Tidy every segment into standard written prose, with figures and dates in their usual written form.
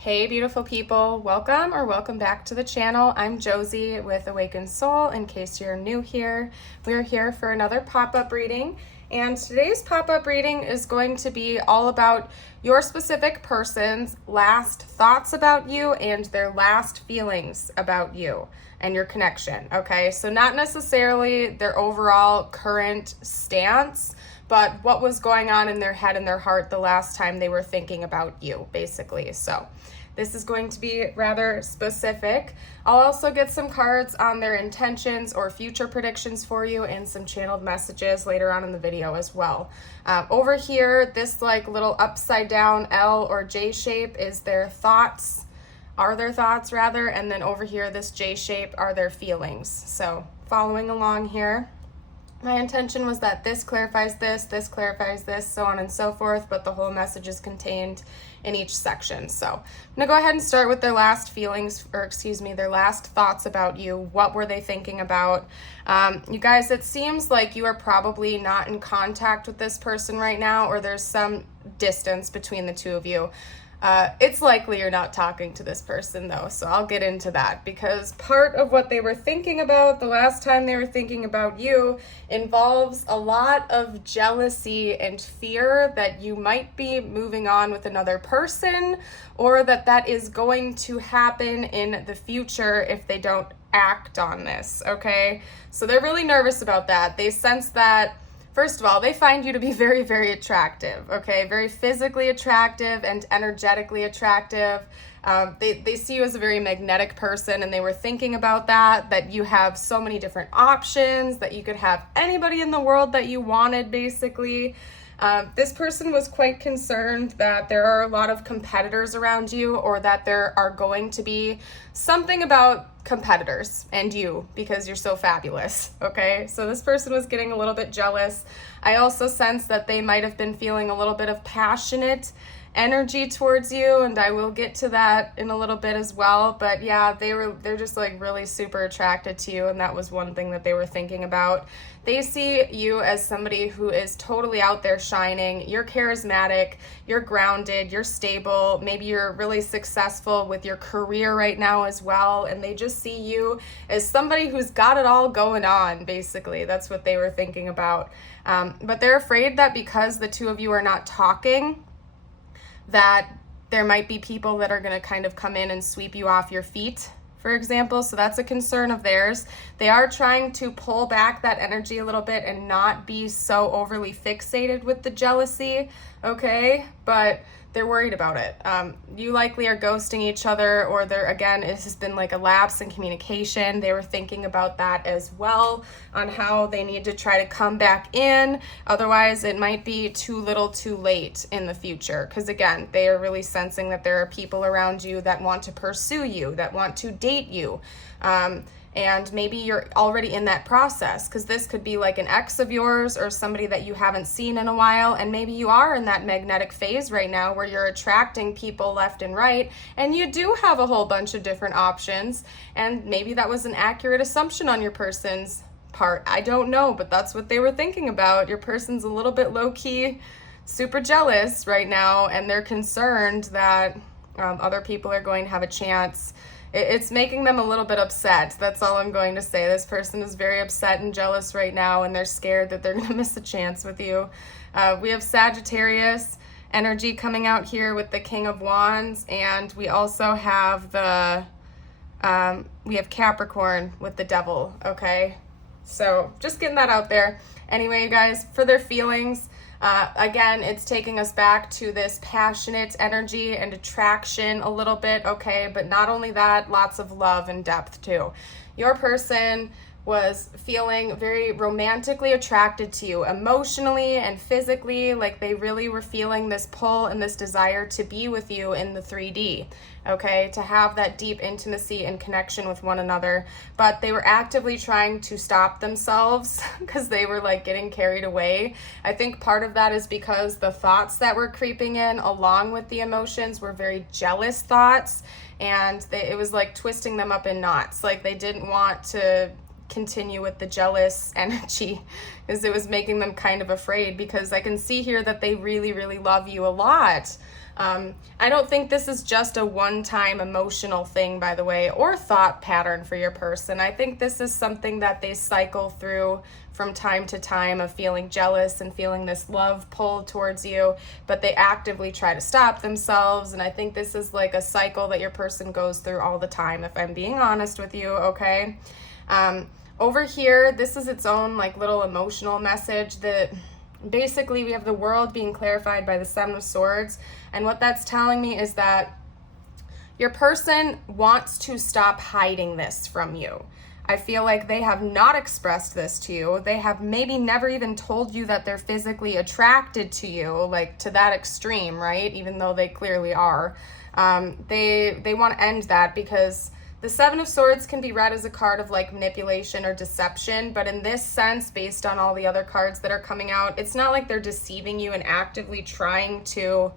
Hey beautiful people, welcome back to the channel. I'm Josie with Awakened Soul. In case you're new here, we're here for another pop-up reading, and today's pop-up reading is going to be all about your specific person's last thoughts about you and their last feelings about you and your connection. Okay, so not necessarily their overall current stance, but what was going on in their head and their heart the last time they were thinking about you, basically. So this is going to be rather specific. I'll also get some cards on their intentions or future predictions for you and some channeled messages later on in the video as well. Over here, this like little upside down L or J shape is their thoughts, and then over here, this J shape are their feelings. So following along here. My intention was that this clarifies this clarifies this, so on and so forth, but the whole message is contained in each section. So I'm gonna go ahead and start with their last feelings, or their last thoughts about you. What were they thinking about? You guys, it seems like you are probably not in contact with this person right now, or there's some distance between the two of you. It's likely you're not talking to this person though, so I'll get into that, because part of what they were thinking about the last time they were thinking about you involves a lot of jealousy and fear that you might be moving on with another person, or that is going to happen in the future if they don't act on this, okay? So they're really nervous about that. They sense that, first of all, they find you to be very, very attractive, okay? Very physically attractive and energetically attractive. They see you as a very magnetic person, and they were thinking about that you have so many different options, that you could have anybody in the world that you wanted, basically. This person was quite concerned that there are a lot of competitors around you, or that there are going to be something about competitors and you because you're so fabulous, okay? So this person was getting a little bit jealous. I also sense that they might have been feeling a little bit of passionate energy towards you, and I will get to that in a little bit as well. But yeah, they're just like really super attracted to you, and that was one thing that they were thinking about. They see you as somebody who is totally out there shining. You're charismatic, you're grounded, you're stable, maybe you're really successful with your career right now as well, and they just see you as somebody who's got it all going on, basically. That's what they were thinking about. But they're afraid that because the two of you are not talking, that there might be people that are going to kind of come in and sweep you off your feet, for example. So that's a concern of theirs. They are trying to pull back that energy a little bit and not be so overly fixated with the jealousy, okay? But they're worried about it. You likely are ghosting each other, or it has been like a lapse in communication. They were thinking about that as well, on how they need to try to come back in. Otherwise, it might be too little too late in the future. Because again, they are really sensing that there are people around you that want to pursue you, that want to date you. And maybe you're already in that process, because this could be like an ex of yours or somebody that you haven't seen in a while, and maybe you are in that magnetic phase right now where you're attracting people left and right, and you do have a whole bunch of different options, and maybe that was an accurate assumption on your person's part. I don't know, but that's what they were thinking about. Your person's a little bit low-key, super jealous right now, and they're concerned that other people are going to have a chance. It's making them a little bit upset. That's all I'm going to say. This person is very upset and jealous right now, and they're scared that they're going to miss a chance with you. We have Sagittarius energy coming out here with the King of Wands, and we also have we have Capricorn with the Devil, okay? So just getting that out there. Anyway, you guys, for their feelings, again, it's taking us back to this passionate energy and attraction a little bit, okay? But not only that, lots of love and depth too. Your person was feeling very romantically attracted to you, emotionally and physically, like they really were feeling this pull and this desire to be with you in the 3D, okay, to have that deep intimacy and connection with one another. But they were actively trying to stop themselves because they were like getting carried away. I think part of that is because the thoughts that were creeping in along with the emotions were very jealous thoughts, and it was like twisting them up in knots. Like they didn't want to continue with the jealous energy, because it was making them kind of afraid, because I can see here that they really, really love you a lot. I don't think this is just a one-time emotional thing, by the way, or thought pattern for your person. I think this is something that they cycle through from time to time, of feeling jealous and feeling this love pull towards you, but they actively try to stop themselves. And I think this is like a cycle that your person goes through all the time, if I'm being honest with you, okay? Over here, this is its own like little emotional message that basically we have the world being clarified by the Seven of Swords. And what that's telling me is that your person wants to stop hiding this from you. I feel like they have not expressed this to you. They have maybe never even told you that they're physically attracted to you, like to that extreme, right? Even though they clearly are. They want to end that, because the Seven of Swords can be read as a card of like manipulation or deception, but in this sense, based on all the other cards that are coming out, it's not like they're deceiving you and actively trying to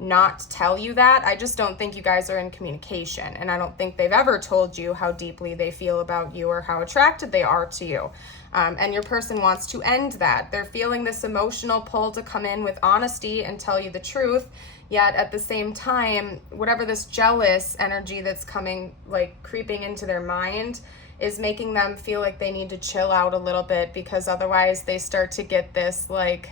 not tell you that. I just don't think you guys are in communication, and I don't think they've ever told you how deeply they feel about you or how attracted they are to you. And your person wants to end that. They're feeling this emotional pull to come in with honesty and tell you the truth, yet at the same time, whatever this jealous energy that's coming, like creeping into their mind, is making them feel like they need to chill out a little bit, because otherwise they start to get this like,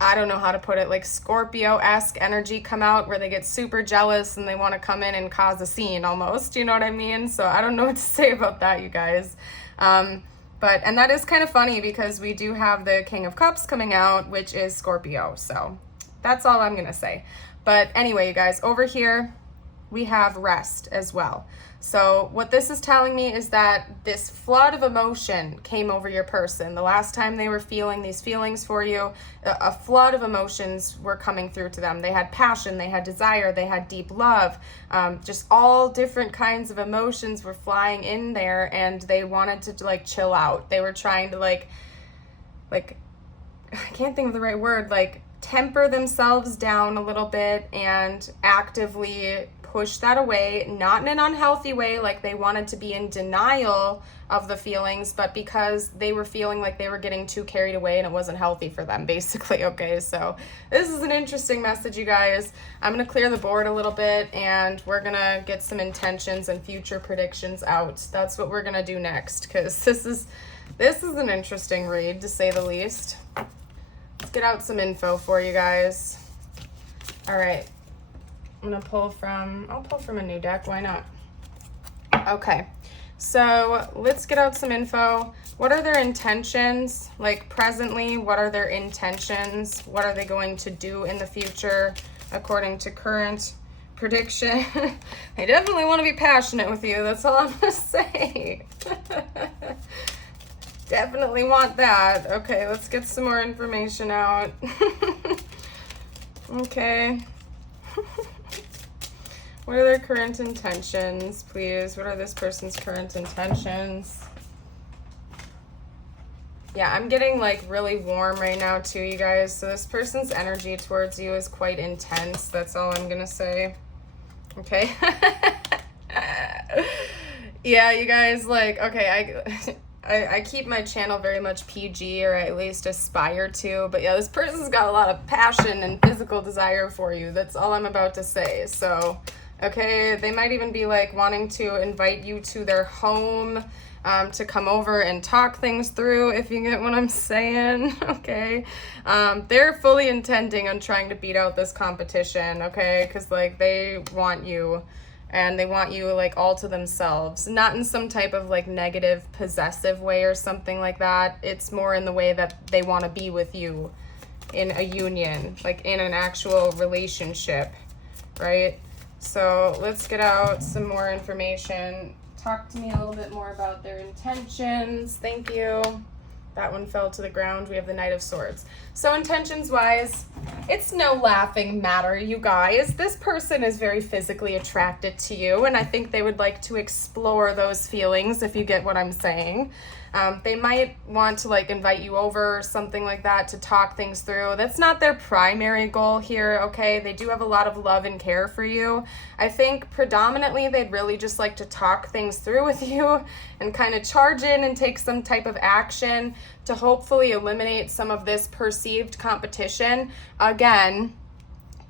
I don't know how to put it, like Scorpio-esque energy come out, where they get super jealous and they want to come in and cause a scene almost, you know what I mean? So I don't know what to say about that, you guys. And that is kind of funny, because we do have the King of Cups coming out, which is Scorpio. So that's all I'm going to say. But anyway, you guys, over here we have rest as well. So what this is telling me is that this flood of emotion came over your person. The last time they were feeling these feelings for you, a flood of emotions were coming through to them. They had passion, they had desire, they had deep love, just all different kinds of emotions were flying in there, and they wanted to like chill out. They were trying to like I can't think of the right word, like temper themselves down a little bit and actively push that away, not in an unhealthy way, like they wanted to be in denial of the feelings, but because they were feeling like they were getting too carried away and it wasn't healthy for them, basically. Okay, so this is an interesting message, you guys. I'm going to clear the board a little bit, and we're going to get some intentions and future predictions out. That's what we're going to do next, because this is an interesting read, to say the least. Let's get out some info for you guys. All right. I'll pull from a new deck. Why not? Okay. So let's get out some info. What are their intentions? Like presently, what are their intentions? What are they going to do in the future according to current prediction? They definitely want to be passionate with you. That's all I'm going to say. Definitely want that. Okay, let's get some more information out. Okay. What are their current intentions, please? What are this person's current intentions? Yeah, I'm getting like really warm right now too, you guys. So this person's energy towards you is quite intense. That's all I'm gonna say. Okay. Yeah, you guys, like, okay, I keep my channel very much PG, or I at least aspire to, but yeah, this person's got a lot of passion and physical desire for you. That's all I'm about to say. So, okay, they might even be like wanting to invite you to their home, to come over and talk things through, if you get what I'm saying. Okay, they're fully intending on trying to beat out this competition, okay, because like they want you, and they want you like all to themselves, not in some type of like negative possessive way or something like that. It's more in the way that they want to be with you in a union, like in an actual relationship, right? So let's get out some more information. Talk to me a little bit more about their intentions. Thank you. That one fell to the ground. We have the Knight of Swords. So intentions wise, it's no laughing matter, you guys. This person is very physically attracted to you, and I think they would like to explore those feelings, if you get what I'm saying. They might want to like invite you over or something like that to talk things through. That's not their primary goal here, okay? They do have a lot of love and care for you. I think predominantly they'd really just like to talk things through with you and kind of charge in and take some type of action to hopefully eliminate some of this perceived competition. Again,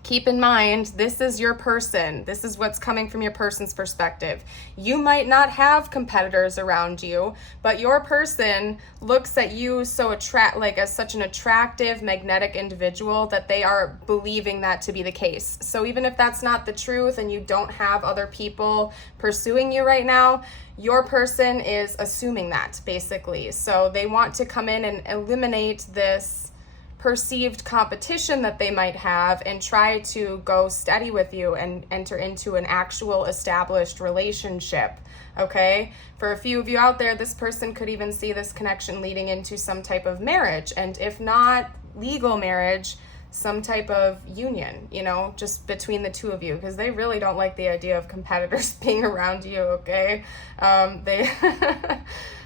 keep in mind, this is your person. This is what's coming from your person's perspective. You might not have competitors around you, but your person looks at you as such an attractive, magnetic individual that they are believing that to be the case. So even if that's not the truth and you don't have other people pursuing you right now, your person is assuming that, basically. So they want to come in and eliminate this perceived competition that they might have and try to go steady with you and enter into an actual established relationship. Okay, for a few of you out there, this person could even see this connection leading into some type of marriage, and if not legal marriage, some type of union, just between the two of you, because they really don't like the idea of competitors being around you. Okay, they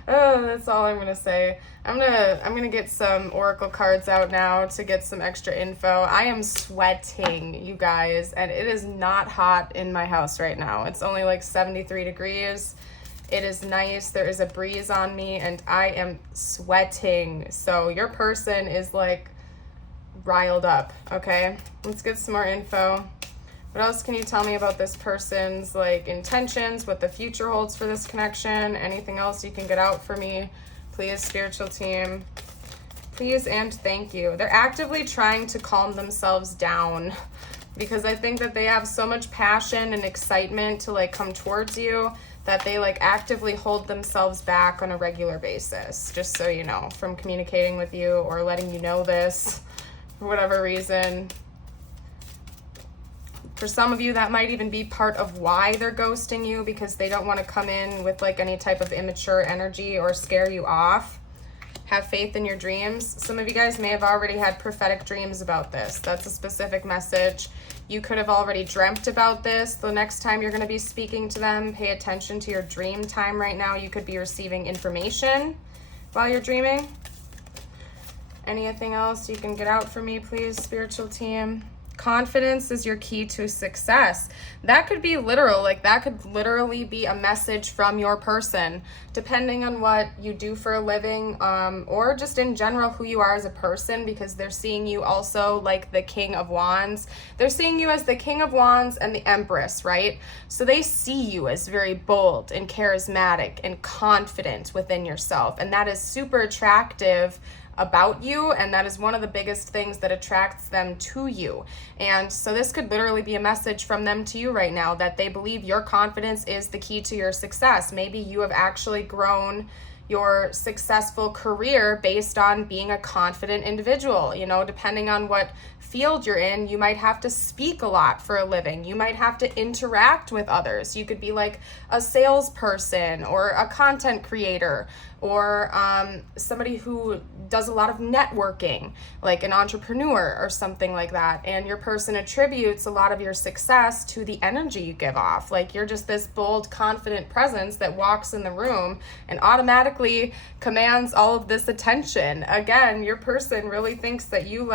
oh, that's all I'm gonna say. I'm gonna get some oracle cards out now to get some extra info. I am sweating, you guys, and it is not hot in my house right now. It's only like 73 degrees. It is nice. There is a breeze on me and I am sweating. So your person is like riled up. Okay, let's get some more info. What else can you tell me about this person's intentions, what the future holds for this connection? Anything else you can get out for me? Please, spiritual team. Please and thank you. They're actively trying to calm themselves down because I think that they have so much passion and excitement to come towards you that they actively hold themselves back on a regular basis, just so you know, from communicating with you or letting you know this for whatever reason. For some of you, that might even be part of why they're ghosting you, because they don't want to come in with any type of immature energy or scare you off. Have faith in your dreams. Some of you guys may have already had prophetic dreams about this. That's a specific message. You could have already dreamt about this. The next time you're going to be speaking to them, pay attention to your dream time right now. You could be receiving information while you're dreaming. Anything else you can get out for me, please, spiritual team? Confidence is your key to success. That could be literal. That could literally be a message from your person, depending on what you do for a living, or just in general who you are as a person, because they're seeing you also like the King of Wands. They're seeing you as the King of Wands and the Empress, right? So they see you as very bold and charismatic and confident within yourself, and that is super attractive about you, and that is one of the biggest things that attracts them to you. And so this could literally be a message from them to you right now, that they believe your confidence is the key to your success. Maybe you have actually grown your successful career based on being a confident individual. Depending on what field you're in, you might have to speak a lot for a living. You might have to interact with others. You could be like a salesperson or a content creator, or somebody who does a lot of networking, like an entrepreneur or something like that. And your person attributes a lot of your success to the energy you give off. You're just this bold, confident presence that walks in the room and automatically commands all of this attention. Again, your person really thinks that you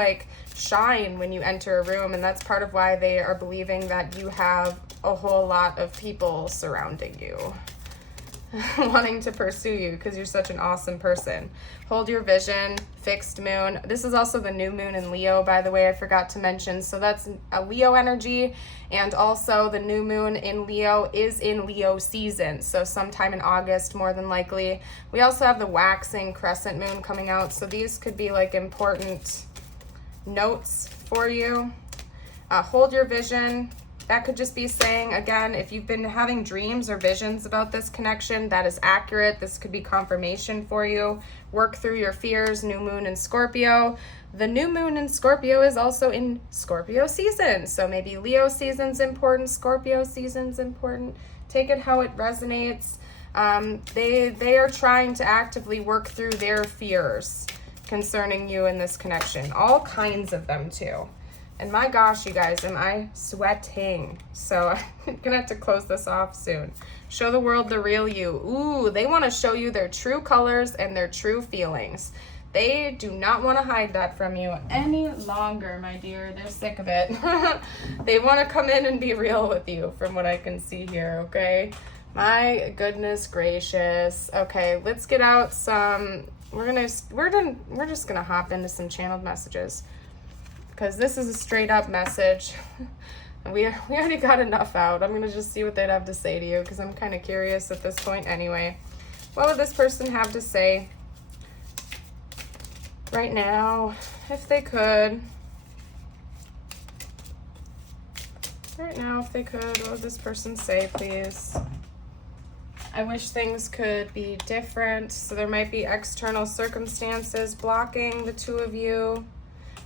shine when you enter a room, and that's part of why they are believing that you have a whole lot of people surrounding you. Wanting to pursue you because you're such an awesome person. Hold your vision, fixed moon. This is also the new moon in Leo, by the way, I forgot to mention. So that's a Leo energy, and also the new moon in Leo is in Leo season, so sometime in August, more than likely. We also have the waxing crescent moon coming out, so these could be important notes for you. Hold your vision. That could just be saying, again, if you've been having dreams or visions about this connection, that is accurate. This could be confirmation for you. Work through your fears. New moon in Scorpio. The new moon in Scorpio is also in Scorpio season. So maybe Leo season's important, Scorpio season's important. Take it how it resonates. They are trying to actively work through their fears concerning you in this connection. All kinds of them too. And my gosh, you guys, am I sweating? So I'm gonna have to close this off soon. Show the world the real you. Ooh, they want to show you their true colors and their true feelings. They do not want to hide that from you any longer, my dear. They're sick of it. They want to come in and be real with you, from what I can see here, okay? My goodness gracious. Okay, let's get out some. We're just gonna hop into some channeled messages. because this is a straight up message. We already got enough out. I'm gonna just see what they'd have to say to you because I'm kind of curious at this point anyway. What would this person have to say right now, if they could? Right now, if they could, what would this person say, please? I wish things could be different. So there might be external circumstances blocking the two of you.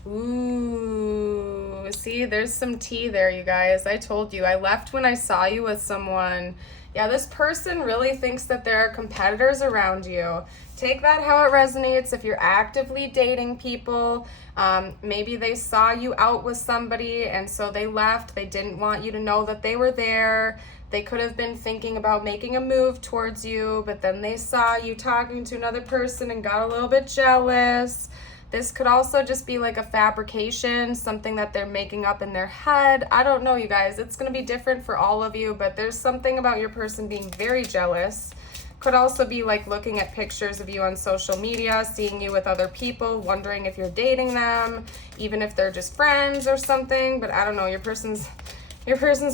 Ooh, see, there's some tea there, you guys. I told you, I left when I saw you with someone. Yeah, this person really thinks that there are competitors around you. Take that how it resonates. If you're actively dating people, maybe they saw you out with somebody and so they left. They didn't want you to know that they were there. They could have been thinking about making a move towards you, but then they saw you talking to another person and got a little bit jealous. This could also just be like a fabrication, something that they're making up in their head. I don't know, you guys. It's going to be different for all of you, but there's something about your person being very jealous. Could also be like looking at pictures of you on social media, seeing you with other people, wondering if you're dating them, even if they're just friends or something. But I don't know, your person's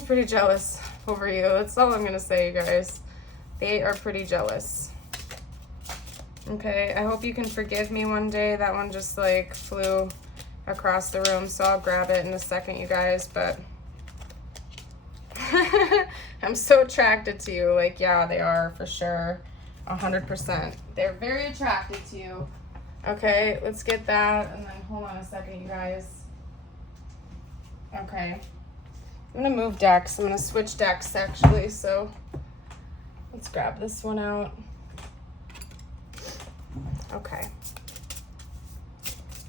pretty jealous over you. That's all I'm going to say, you guys. They are pretty jealous. Okay, I hope you can forgive me one day. That one just like flew across the room, so I'll grab it in a second, you guys, but I'm so attracted to you. Like, yeah, they are for sure. 100%. They're very attracted to you. Okay, let's get that, and then hold on a second, you guys. Okay. I'm gonna move decks. I'm gonna switch decks actually, so let's grab this one out. Okay.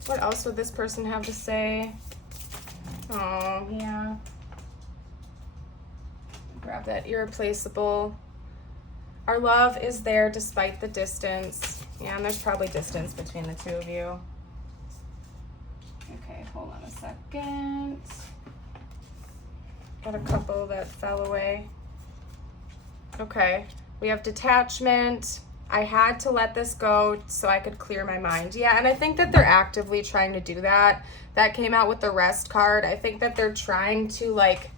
What else would this person have to say? Oh, yeah. Grab that irreplaceable. Our love is there despite the distance. Yeah, and there's probably distance between the two of you. Okay, hold on a second. Got a couple that fell away. Okay, we have detachment. I had to let this go so I could clear my mind. Yeah, and I think that they're actively trying to do that. That came out with the rest card. I think that they're trying to like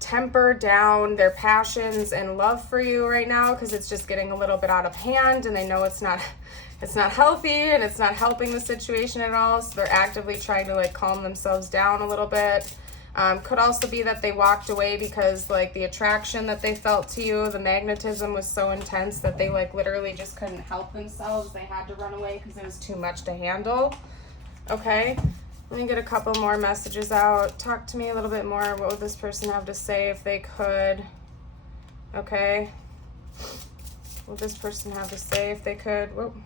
temper down their passions and love for you right now because it's just getting a little bit out of hand, and they know it's not healthy and it's not helping the situation at all. So they're actively trying to like calm themselves down a little bit. Could also be that they walked away because like the attraction that they felt to you, the magnetism was so intense that they like literally just couldn't help themselves. They had to run away because it was too much to handle. Okay, let me get a couple more messages out. Talk to me a little bit more. What would this person have to say if they could? Okay. What would this person have to say if they could? Whoop.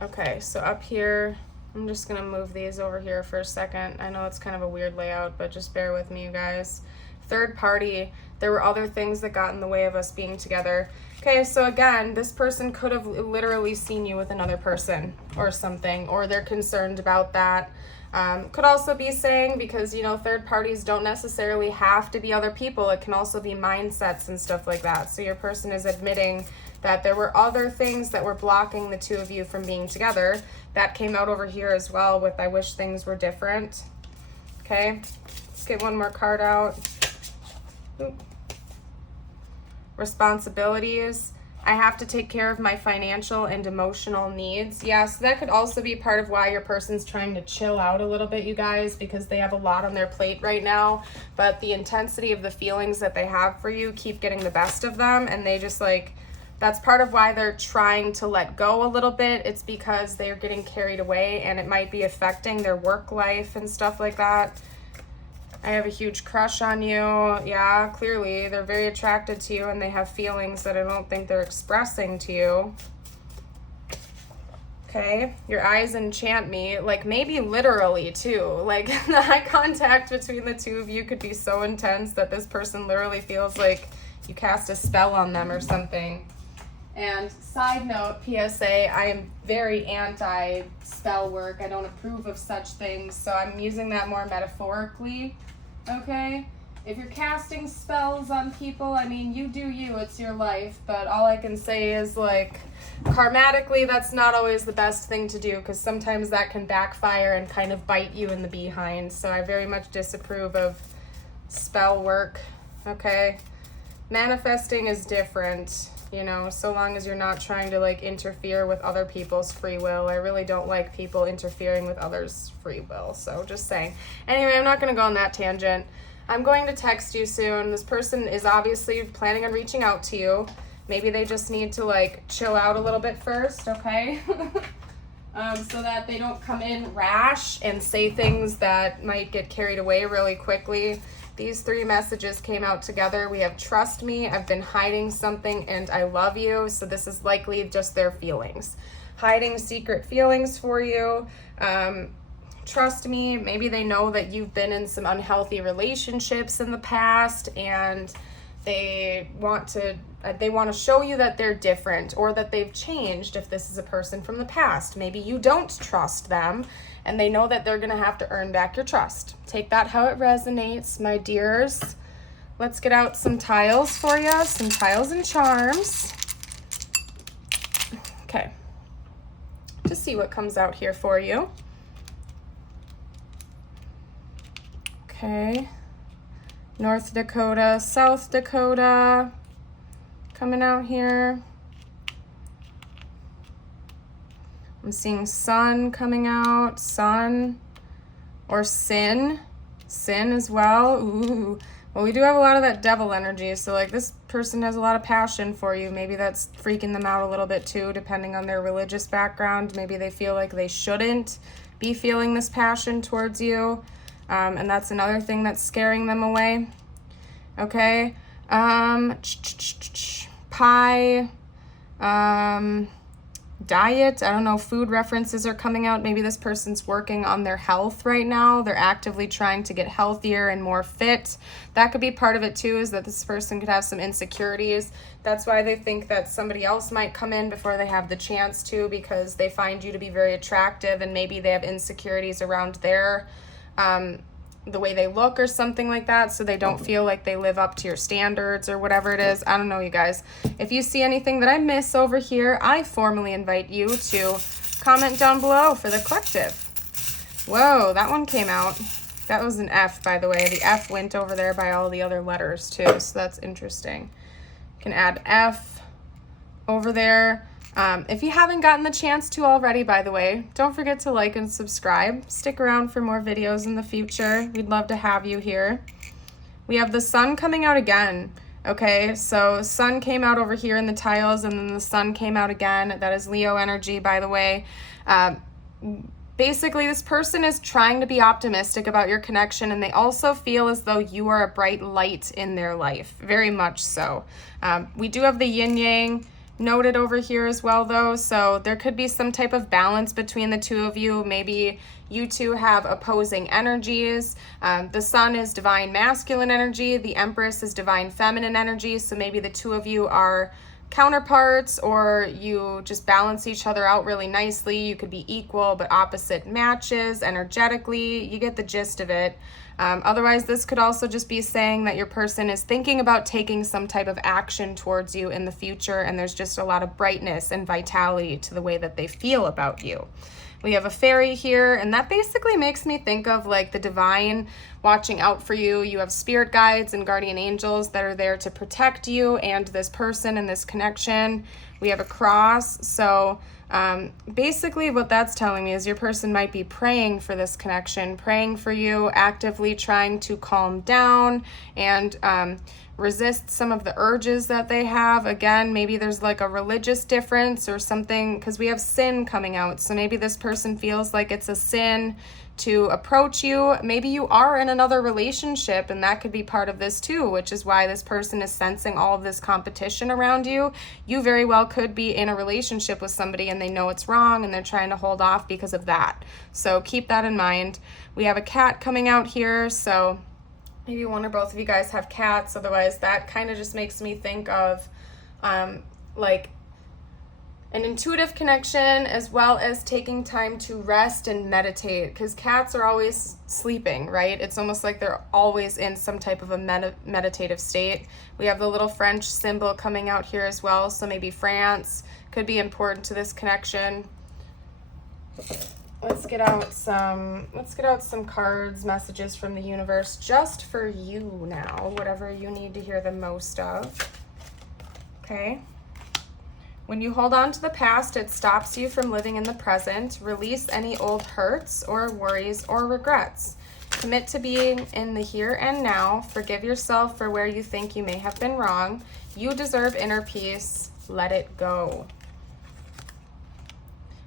Okay, so up here, I'm just gonna move these over here for a second. I know it's kind of a weird layout, but just bear with me, you guys. Third party, there were other things that got in the way of us being together. Okay, so again, this person could have literally seen you with another person or something, or they're concerned about that. Could also be saying, because, you know, third parties don't necessarily have to be other people. It can also be mindsets and stuff like that. So your person is admitting that there were other things that were blocking the two of you from being together. That came out over here as well with I wish things were different. Okay, let's get one more card out. Oop. Responsibilities. I have to take care of my financial and emotional needs. Yeah, so that could also be part of why your person's trying to chill out a little bit, you guys, because they have a lot on their plate right now, but the intensity of the feelings that they have for you keep getting the best of them, and they just like, that's part of why they're trying to let go a little bit. It's because they're getting carried away and it might be affecting their work life and stuff like that. I have a huge crush on you. Yeah, clearly they're very attracted to you and they have feelings that I don't think they're expressing to you. Okay, your eyes enchant me, like maybe literally too. Like the eye contact between the two of you could be so intense that this person literally feels like you cast a spell on them or something. And side note, PSA, I am very anti-spell work. I don't approve of such things, so I'm using that more metaphorically, okay? if you're casting spells on people, I mean, you do you, it's your life, but all I can say is, like, karmatically, that's not always the best thing to do, because sometimes that can backfire and kind of bite you in the behind. So I very much disapprove of spell work, okay? Manifesting is different, you know, so long as you're not trying to, like, interfere with other people's free will. I really don't like people interfering with others' free will, so just saying. Anyway, I'm not going to go on that tangent. I'm going to text you soon. This person is obviously planning on reaching out to you. Maybe they just need to, like, chill out a little bit first, okay? So that they don't come in rash and say things that might get carried away really quickly. These 3 messages came out together. We have trust me, I've been hiding something, and I love you. So this is likely just their feelings. Hiding secret feelings for you. Trust me, maybe they know that you've been in some unhealthy relationships in the past, and they want to show you that they're different or that they've changed. If this is a person from the past, maybe you don't trust them and they know that they're going to have to earn back your trust. Take that how it resonates, my dears. Let's get out some tiles for you, some tiles and charms. Okay, to see what comes out here for you. Okay, North Dakota, South Dakota, coming out here. I'm seeing sun coming out, sun, or sin as well. Ooh, well, we do have a lot of that devil energy, so like this person has a lot of passion for you. Maybe that's freaking them out a little bit too, depending on their religious background. Maybe they feel like they shouldn't be feeling this passion towards you. And that's another thing that's scaring them away. Okay. Pie. Diet. I don't know. Food references are coming out. Maybe this person's working on their health right now. They're actively trying to get healthier and more fit. That could be part of it too, is that this person could have some insecurities. That's why they think that somebody else might come in before they have the chance to, because they find you to be very attractive and maybe they have insecurities around their the way they look or something like that, so they don't feel like they live up to your standards or whatever it is. I don't know, you guys. If you see anything that I miss over here, I formally invite you to comment down below for the collective. Whoa, that one came out. That was an F, by the way. The F went over there by all the other letters too, so that's interesting. You can add F over there. If you haven't gotten the chance to already, by the way, don't forget to like and subscribe. Stick around for more videos in the future. We'd love to have you here. We have the sun coming out again. Okay, so sun came out over here in the tiles, and then the sun came out again. That is Leo energy, by the way. Basically, this person is trying to be optimistic about your connection, and they also feel as though you are a bright light in their life. Very much so. We do have the yin-yang noted over here as well, though, so there could be some type of balance between the two of you. Maybe you two have opposing energies. The sun is divine masculine energy, the Empress is divine feminine energy, so maybe the two of you are counterparts, or you just balance each other out really nicely. You could be equal but opposite matches energetically. You get the gist of it. Otherwise, this could also just be saying that your person is thinking about taking some type of action towards you in the future, and there's just a lot of brightness and vitality to the way that they feel about you. We have a fairy here, and that basically makes me think of like the divine watching out for you. You have spirit guides and guardian angels that are there to protect you and this person and this connection. We have a cross, so basically what that's telling me is your person might be praying for this connection, praying for you, actively trying to calm down and resist some of the urges that they have. Again, maybe there's like a religious difference or something, because we have sin coming out. So maybe this person feels like it's a sin to approach you. Maybe you are in another relationship, and that could be part of this too, which is why this person is sensing all of this competition around you. You very well could be in a relationship with somebody and they know it's wrong and they're trying to hold off because of that. So keep that in mind. We have a cat coming out here, so maybe one or both of you guys have cats. Otherwise, that kind of just makes me think of like an intuitive connection, as well as taking time to rest and meditate, because cats are always sleeping, right? It's almost like they're always in some type of a meditative state. We have the little French symbol coming out here as well, so maybe France could be important to this connection. Let's get out some cards, messages from the universe just for you now, whatever you need to hear the most of. Okay. When you hold on to the past, it stops you from living in the present. Release any old hurts or worries or regrets. Commit to being in the here and now. Forgive yourself for where you think you may have been wrong. You deserve inner peace. Let it go.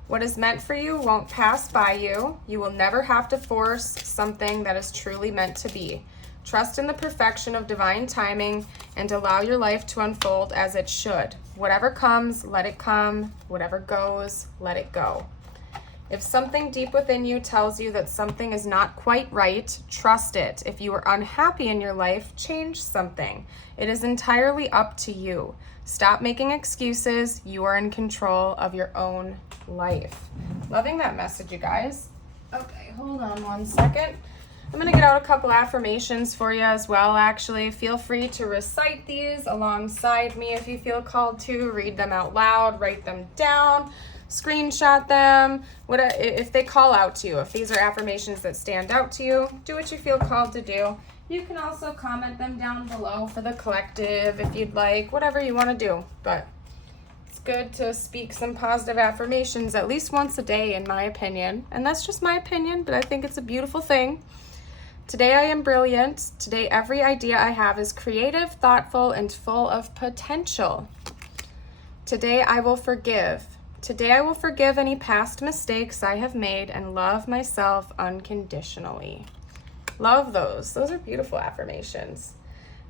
What is meant for you won't pass by you. You will never have to force something that is truly meant to be. Trust in the perfection of divine timing and allow your life to unfold as it should. Whatever comes, let it come. Whatever goes, let it go. If something deep within you tells you that something is not quite right, trust it. If you are unhappy in your life, change something. It is entirely up to you. Stop making excuses. You are in control of your own life. Loving that message, you guys. Okay, hold on one second. I'm going to get out a couple affirmations for you as well, actually. Feel free to recite these alongside me if you feel called to. Read them out loud, write them down, screenshot them. If they call out to you, if these are affirmations that stand out to you, do what you feel called to do. You can also comment them down below for the collective if you'd like, whatever you want to do. But it's good to speak some positive affirmations at least once a day, in my opinion. And that's just my opinion, but I think it's a beautiful thing. Today I am brilliant. Today every idea I have is creative, thoughtful, and full of potential. Today I will forgive. Today I will forgive any past mistakes I have made and love myself unconditionally. Love those. Those are beautiful affirmations.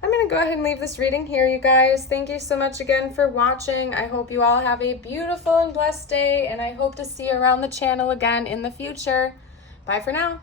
I'm going to go ahead and leave this reading here, you guys. Thank you so much again for watching. I hope you all have a beautiful and blessed day, and I hope to see you around the channel again in the future. Bye for now.